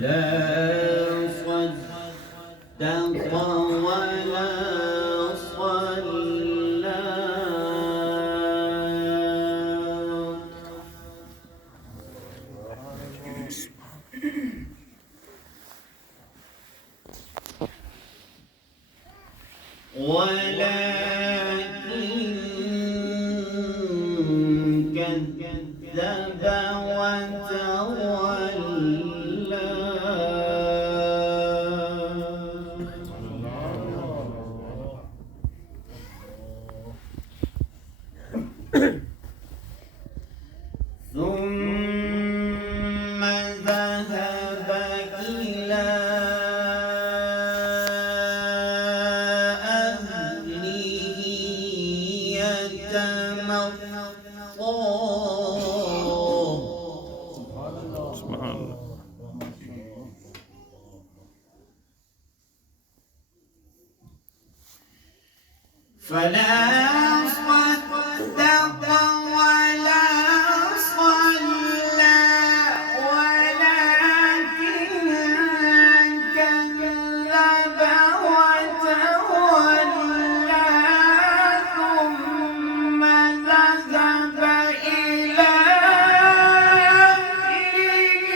فلا صدق ولا صلى ولكن كذب وتولى ثم ذهب إلى أهله يتمطى ثم ذهب إلى أهله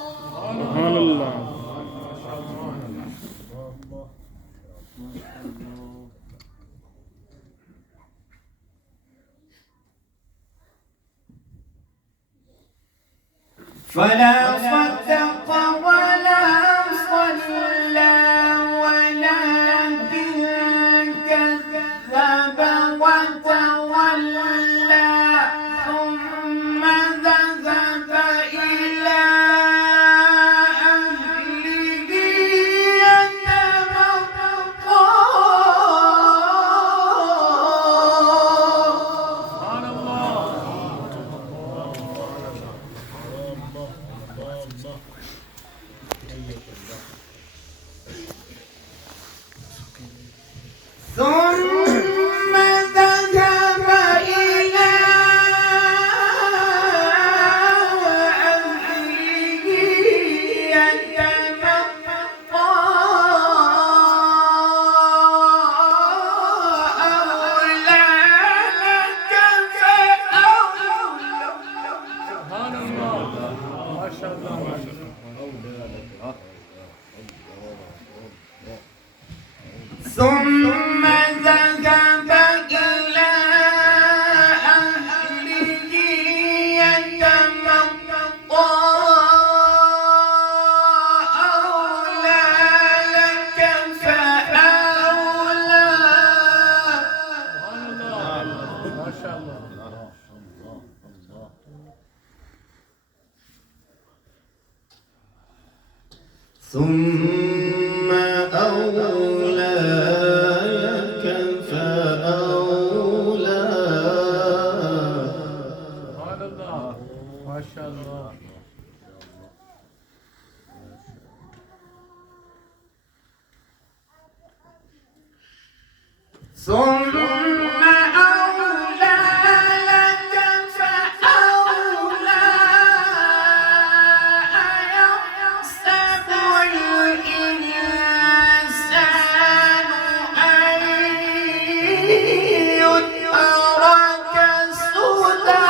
يتمطى أولى لك فأولى. سبحان الله ما شاء الله ما شاء الله. ثم ذهب إلى أهله يتمطى أولى لك فأولى. سبحان الله ما شاء الله. ثم أولى لك فأولى. سبحان الله ما شاء الله. ثم أولى لك فأولى. أيحسب الإنسان أن يترك سدى.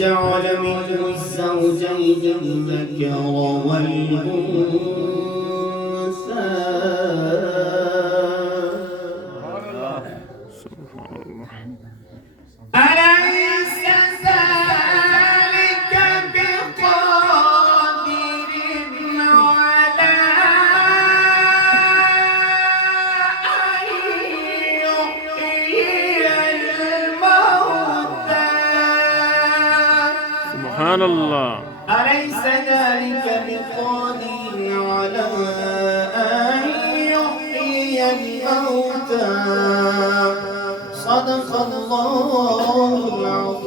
فجعل منه الزوجين الذكر والأنثى أليس ذلك بقادر على أن يحيي الموتى سبحان الله. أليس ذلك بقادر على أن يحيي الموتى صدق الله العظيم.